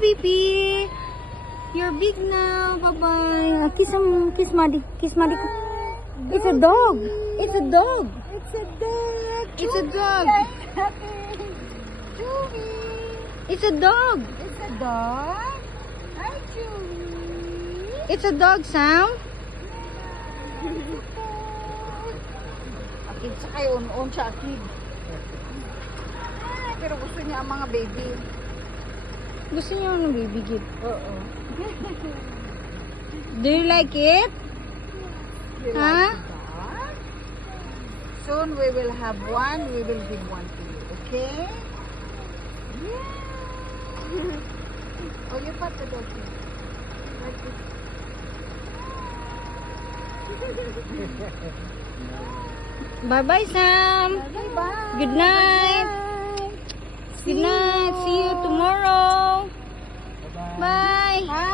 baby. You're big now. Bye-bye. Kiss Maddie. Kiss Maddie. It's a dog. It's a dog. It's a dog. It's a dog. Chewy. It's a dog. It's a dog. Hi, Chewy. It's a dog, Sam. Akid sa kayo, on siya akid. Pero gusto niya ang mga baby. Gusto niyo ng baby gift? Oo. Do you like it? You Huh? like that? Soon we will have one. We will give one to you. Okay? Yeah. Oh, you pat the dog. Like this. Bye-bye, Sam. Bye-bye. Good night. Good night. See you tomorrow. Bye. Bye.